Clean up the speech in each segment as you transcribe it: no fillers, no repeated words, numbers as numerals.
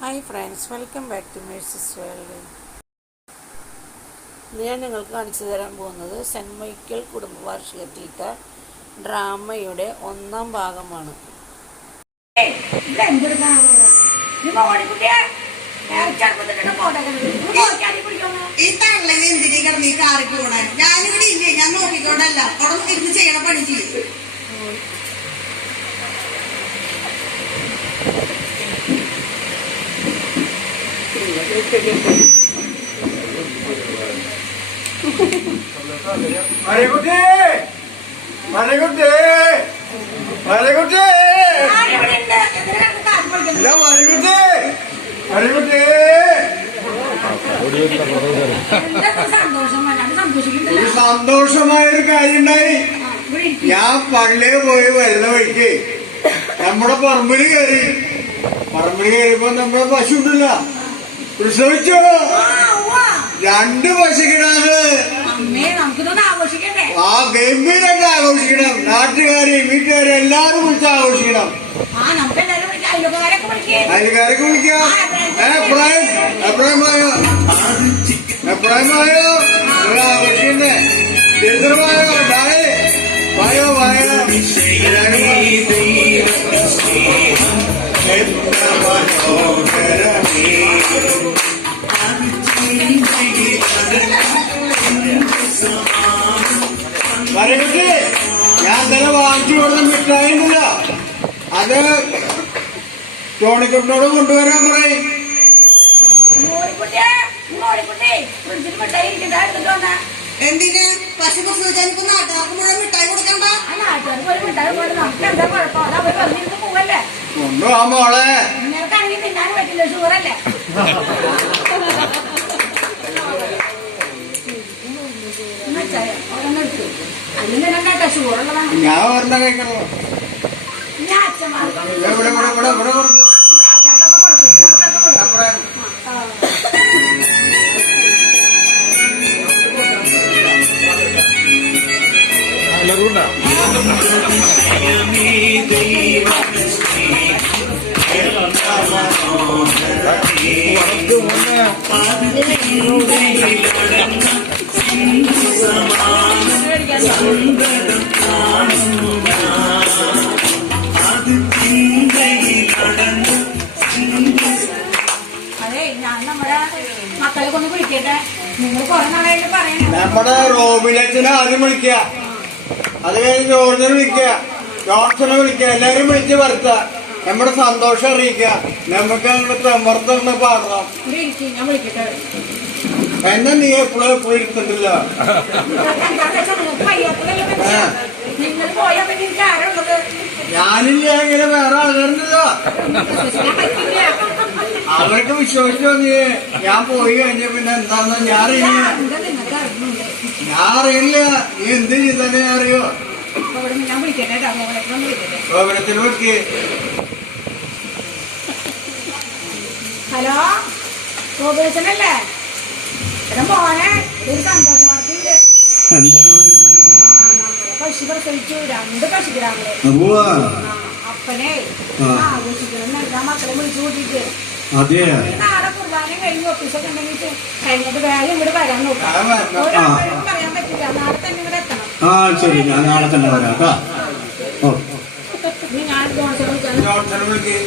Hi friends, welcome back to Mercy's world. ഇന്ന് ഞാൻ നിങ്ങൾക്ക് കാണിച്ചു തരാൻ പോകുന്നത് സെൻറ്റ് മൈക്കിൾ കുടുംബവാർഷികത്തിലത്ത ഡ്രാമയുടെ 1ാം ഭാഗമാണ്. ഞാൻ നോക്കിക്കോണ്ടല്ല അവിടെ ഇരുന്ന് ചെയ്യണ പണി ചെയ്യും. മണിക്കുട്ടി മണിക്കുട്ടി മണിക്കുട്ടി മണിക്കുട്ടി മണിക്കുട്ടി ഒരു സന്തോഷമായൊരു കാര്യം ഉണ്ടായി. ഞാൻ പള്ളിയിൽ പോയി വരുന്ന വഴിക്ക് നമ്മുടെ പറമ്പിൽ കയറിയപ്പോ നമ്മുടെ പശു ഉണ്ടല്ല പ്രസവിച്ചോ. 2 പശുക്കിടാണ്. ആ ഗംഭീരമായിട്ട് ആഘോഷിക്കണം. നാട്ടുകാരെയും വീട്ടുകാരെയും എല്ലാരും വിളിച്ച് ആഘോഷിക്കണം. അയൽക്കാരൊക്കെ വിളിക്കാം. എപ്രായമായോ ആഘോഷിക്കണ്ടേ? ദരിദ്രമായോ വായോ മരകുട്ടി, ഞാൻ തന്നെ വാങ്ങിച്ചു കൊടുത്ത മിഠായി ഉണ്ടല്ല, അത് ടോണിക്കുട്ടിനോട് കൊണ്ടുവരാൻ പറയും. എന്തിന് പശു പ്രസവിച്ചാൽ നാട്ടുകാർക്ക് മുഴുവൻ മിഠായി കൊടുക്കണ്ട? കൊണ്ടുപോവാ മോളെ. ഞാൻ പറഞ്ഞ കഴിക്കണോ? നമ്മുടെ റോബിലച്ചനെ ആദ്യം വിളിക്കുക, അത് കഴിഞ്ഞ് ജോർജിനെ വിളിക്കുക, ജോൺസനെ വിളിക്കുക, എല്ലാരും വിളിച്ച് വരുത്ത നമ്മുടെ സന്തോഷം അറിയിക്കുക. നമുക്ക് തെമ്മർത്തന്നെ പാടണം. എന്നെ നീ എപ്പോഴും ഇരുത്തിട്ടില്ല. ഞാനില്ല, ഇങ്ങനെ വേറെ ആളുകളുണ്ടല്ലോ, അവർക്ക് വിശ്വസിച്ചോ നീ? ഞാൻ പോയി കഴിഞ്ഞ പിന്നെ എന്താന്ന് ഞാൻ അറിയില്ല. നീ എന്ത് ചെയ്തന്നെ അറിയോ? ഗോപുരത്തിൽ വെക്ക്. ഹലോ, ഗോപുരച്ചനല്ലേ? മോനെ ഒരു സന്തോഷ വാർത്തയുണ്ട്. പശു പ്രസവിച്ചു 2 പശുക്കിടാങ്ങള്. അപ്പനെ ആഘോഷിക്കണം നൽകാൻ മക്കളെ വിളിച്ചു കൂട്ടിട്ട് നാളെ കുർബാനയും കഴിഞ്ഞ് ഓഫീസൊക്കെ ഉണ്ടെങ്കിൽ കഴിഞ്ഞിട്ട് വേഗം ഇങ്ങോട്ട് വരാൻ നോക്കാം. പറയാൻ പറ്റില്ല, നാളെ തന്നെ ഇവിടെ എത്തണം. ശരി, ഞാൻ നാളെ തന്നെ വരാം. ഞാൻ ജോൺസൺ വിളിക്കാം.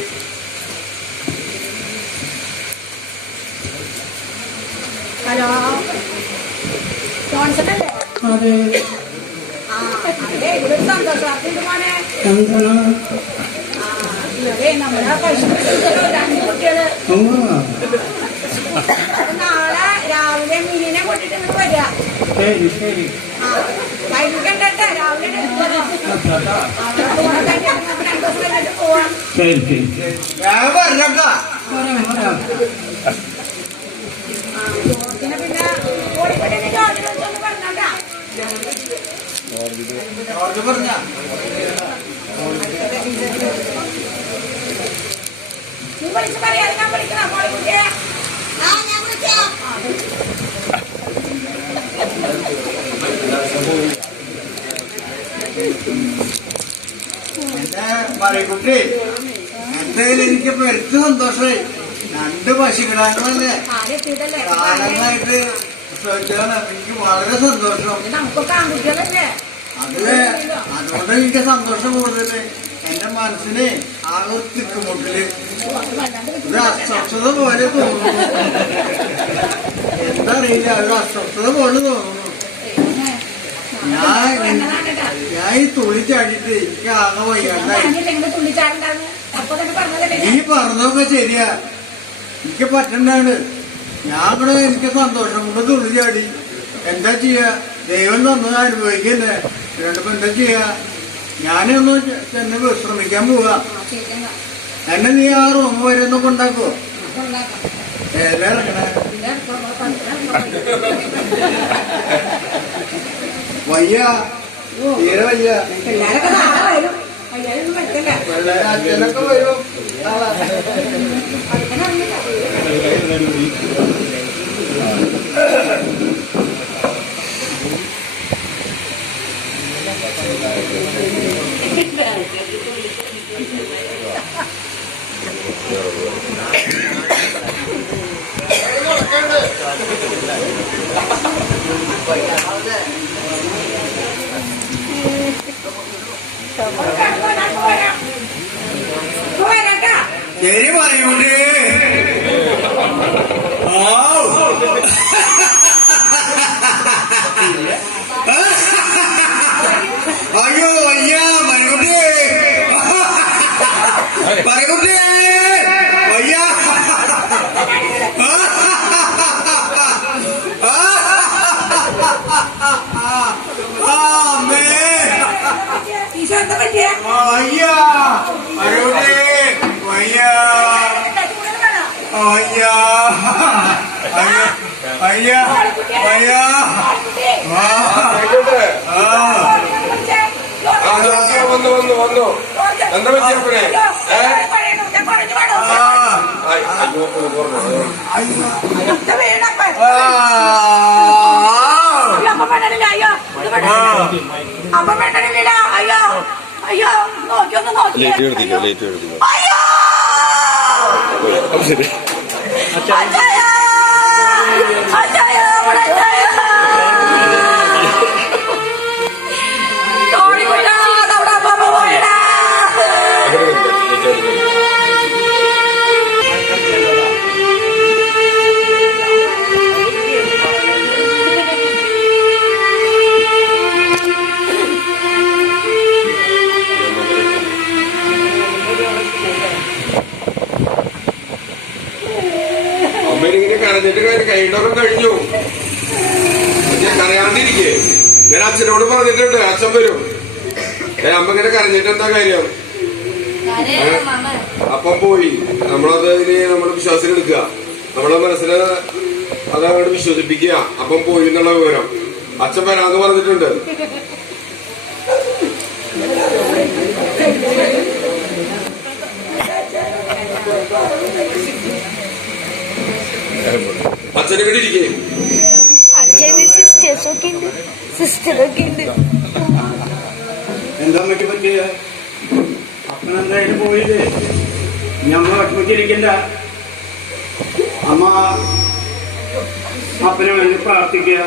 ഹലോ, ജോൺസൺ അല്ലേ? അതെ, ഇവിടെ ഒരു സന്തോഷ വാർത്തയുണ്ട് മോനെ. ഇവരെ നമ്മുടെ പശു 2 കുട്ടികള്. നാളെ രാവിലെ മീനിനെ കൊണ്ടിട്ട് നിങ്ങൾ വരിക. വൈകിട്ടേ രാവിലെ പോവാം. പിന്നെ പറഞ്ഞ നീ വിളിച്ച് പറയാതെ ഞാൻ വിളിക്കണം. മോളിക്കുട്ടിയെ ഞാൻ വിളിക്കാം. എന്റെ മറിക്കുട്ടി, എന്തായാലും എനിക്ക് പെരുത്ത് സന്തോഷമായി. 2 പശുക്കിടാങ്ങളല്ലേ ആരെത്തിയിട്ടല്ലേ കാലങ്ങളായിട്ട് ശ്രമിച്ചാണ്. എനിക്ക് വളരെ സന്തോഷം. നമുക്കൊക്കെ ആൺകുട്ടികളല്ലേ. അതുകൊണ്ട് എനിക്ക് സന്തോഷം കൂടുതല്. എന്റെ മനസ്സിന് ആകെ തിക്കുമുട്ടില് ഒരു അസ്വസ്ഥത പോലെ തോന്നുന്നു. എന്താ അറിയില്ല, ഒരു അസ്വസ്ഥത പോലെ തോന്നുന്നു. ഞാൻ ഈ തുള്ളി ചാടിയിട്ട് എനിക്ക് ആകെ വയ്യാണ്ടായി. നീ പറഞ്ഞതൊക്കെ ശരിയാ, എനിക്ക് പറ്റണ്ടാണ്. ഞാൻ ഇവിടെ എനിക്ക് സന്തോഷം കൊണ്ട് തുള്ളി ചാടി. എന്താ ചെയ്യാ, ദൈവം തന്നത് അനുഭവിക്കല്ലേ. രണ്ടിപ്പോ എന്താ ചെയ്യാ, ഞാനൊന്ന് ചെന്ന് വിശ്രമിക്കാൻ പോവാ. എന്നെ നീ ആ റൂം വരെ ഒന്ന് കൊണ്ടാക്കോ? ഏതാ ഇറങ്ങണേ? വയ്യ, തീരെ വയ്യ. അച്ഛനൊക്കെ വരും. ശരി പറയൂട്ടേ. അയ്യോ വയ്യ മരുകുട്ടി, മരുകുട്ടി വയ്യ. വയ്യ മരുകുട്ടി വയ്യ. വയ്യ വയ്യ വയ്യ. വന്നു എന്താ പറ്റിയപ്പോഴേ അപ്പൊ വേണ്ടില്ല. അയ്യോ അയ്യോ, നോക്കിയൊന്ന് നോക്കി. Late എടുത്തിക്കോ, late എടുത്തിക്കോ. അമ്മേനിങ്ങനെ കരഞ്ഞിട്ട് കൈണ്ടൊക്കെ കഴിഞ്ഞു. കരയാണ്ടിരിക്കേ. ഞാൻ അച്ഛനോട് പറഞ്ഞിട്ടുണ്ട്, അച്ഛൻ വരും. അമ്മ ഇങ്ങനെ കരഞ്ഞിട്ട് എന്താ കാര്യം? അപ്പം പോയി. നമ്മളത് നമ്മുടെ വിശ്വാസം എടുക്കുക, നമ്മളെ മനസ്സിനെ അതങ്ങോട്ട് വിശ്വസിപ്പിക്കുക. അപ്പം പോയി എന്നുള്ള വിവരം അച്ഛൻ വരാന്ന് പറഞ്ഞിട്ടുണ്ട്. അച്ഛനെ ഇവിടെ ഇരിക്കേ. അച്ഛന് സിസ്റ്റേഴ്സൊക്കെ ഉണ്ട്, സിസ്റ്ററൊക്കെ ഉണ്ട്. എന്താ പറ്റിയ അപ്പനെന്തായാലും പോയില്ലേ? ഞമ്മ ഒറ്റയ്ക്കിരിക്കണ്ട. അമ്മ അപ്പനെ വേണ്ടി പ്രാർത്ഥിക്കുക.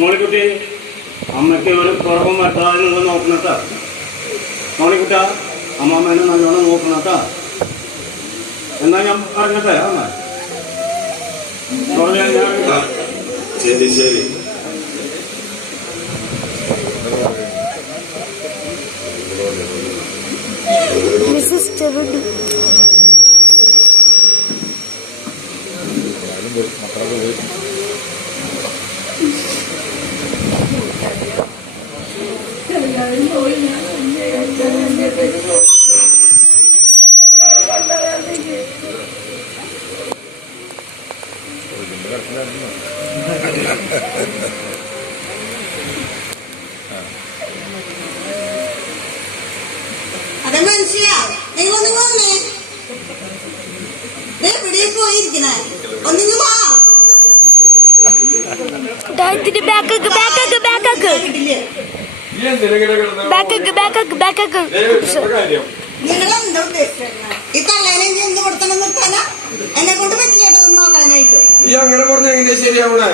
മോളിക്കുട്ടി, അമ്മയ്ക്ക് ഒരു കുറവും പറ്റാതെ നിങ്ങൾ നോക്കണട്ടാ. മോളിക്കുട്ട, അമ്മമ്മേനെ നല്ലോണം നോക്കണട്ടാ. എന്നാ ഞാൻ പറഞ്ഞട്ടെ. ശരി ശരി. സിസ്റ്ററുണ്ട്. അതെ മനുഷ്യ, നിങ്ങളൊന്നും വന്നേ. എവിടെ പോയിരിക്കണേ? ഒന്നിങ്ങ് വാ. ഇതിന്റെ ബാക്കൊക്കെ ബാക്കൊക്കെ ബാക്കൊക്കെ ബാക്കൊക്കെ ബാക്കൊക്കെ ബാക്കൊക്കെ നിങ്ങൾ എന്താ ഉദ്ദേശിച്ചത്? ഈ തള്ളേനെ ഇനി എന്ത് കൊടുത്തണം നിർത്താനാ? എന്നെ കൊണ്ട് പറ്റില്ല നോക്കാനായിട്ട്. ഈ അങ്ങനെ പറഞ്ഞ എങ്ങനെയാ ശരിയാവണേ?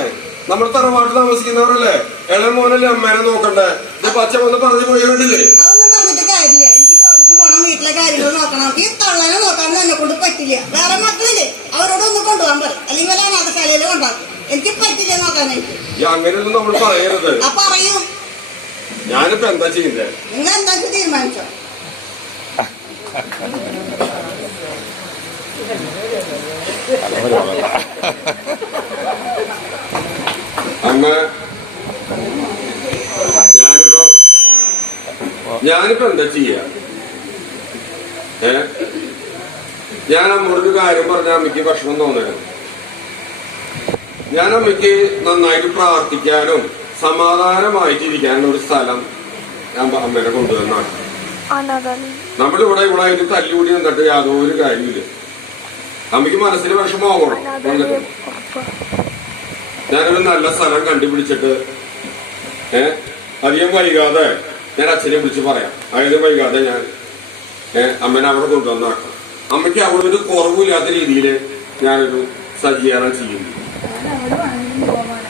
നമ്മൾ തറവാട്ടിൽ താമസിക്കുന്നവരല്ലേ? ഇളയ മോനല്ലേ അമ്മേനെ നോക്കണ്ടേ? ഇത് പച്ച വന്ന് പറഞ്ഞു പോയിട്ടില്ലേ? അതൊന്നും പറഞ്ഞിട്ട് കാര്യമില്ല. എനിക്ക് ജോലിക്ക് പോണം, വീട്ടിലെ കാര്യങ്ങൾ നോക്കണം. ഈ തള്ളേനെ നോക്കാനൊന്നും എന്നെ കൊണ്ട് പറ്റില്ല. വേറെ മക്കളില്ലേ, അവരോടൊന്ന് കൊണ്ടുപോകാൻ പറയും, അല്ലെങ്കിൽ വല്ല അനാഥശാലയിൽ കൊണ്ടാക്കും. എനിക്ക് പറ്റില്ല നോക്കാനായിട്ട്. ഈ അങ്ങനെയൊന്നും നമ്മൾ പറയരുത്. ആ പറയും. ഞാനിപ്പോ എന്താ ചെയ്യണ്ടേ? നിങ്ങൾ എന്താ തീരുമാനിച്ചോ? അമ്മ ഞാനിപ്പോ എന്താ ചെയ്യാ? ഞാൻ അമ്മോടൊരു കാര്യം പറഞ്ഞ അമ്മയ്ക്ക് ഭക്ഷണം തോന്നണം. ഞാൻ അമ്മയ്ക്ക് നന്നായിട്ട് പ്രാർത്ഥിക്കാനും സമാധാനമായിട്ടിരിക്കാനുള്ള ഒരു സ്ഥലം ഞാൻ അമ്മേനെ കൊണ്ടുവന്നാണ്. നമ്മളിവിടെ ആയിട്ട് തല്ലുകൂടി നിന്നിട്ട് യാതൊരു കാര്യമില്ല. അമ്മയ്ക്ക് മനസ്സിന് വിഷമമാകണം. ഞാനൊരു നല്ല സ്ഥലം കണ്ടുപിടിച്ചിട്ട് അധികം വൈകാതെ ഞാൻ അച്ഛനെ വിളിച്ച് പറയാം. അധികം വൈകാതെ ഞാൻ അമ്മേനെ അവിടെ കൊണ്ടുവന്നാക്കാം. അമ്മയ്ക്ക് അവിടെ ഒരു കുറവില്ലാത്ത രീതിയിൽ ഞാനൊരു സജ്ജീകരണം ചെയ്യുന്നു. അവിടെ വേണമെങ്കിലും പോവാൻ,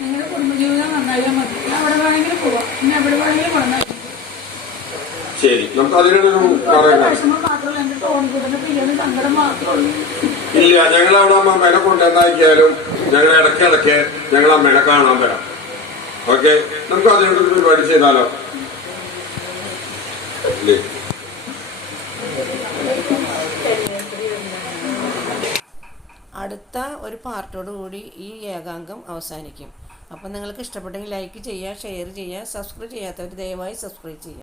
നിങ്ങളുടെ കുടുംബജീവിതം നന്നായാൽ മതി. അവിടെ വേണമെങ്കിലും പോവാം, പിന്നെ എവിടെ വേണമെങ്കിലും വന്നാൽ ശരി. നമുക്ക് അതിനൊരു വിഷമം മാത്രമല്ല, എന്റെ തോന്നിക്കുന്ന പ്രിയനും സങ്കടം മാത്രമേ ഉള്ളൂ. ഇല്ല, ഞങ്ങൾ അവിടെ അമ്മേനെ കൊണ്ടുവന്നാക്കിയാലും ഞങ്ങൾ ഇടയ്ക്കിടയ്ക്ക് ഞങ്ങൾ അമ്മേനെ കാണാൻ വരാം. ഓക്കെ, നമുക്ക് അതിനൊരു പരിപാടി ചെയ്താലോ? ഇല്ലേ? അടുത്ത ഒരു പാർട്ടോടു കൂടി ഈ ഏകാംഗം അവസാനിക്കും. അപ്പം നിങ്ങൾക്ക് ഇഷ്ടപ്പെട്ടെങ്കിൽ ലൈക്ക് ചെയ്യുക, ഷെയർ ചെയ്യുക, സബ്സ്ക്രൈബ് ചെയ്യാത്തവർ ദയവായി സബ്സ്ക്രൈബ് ചെയ്യുക.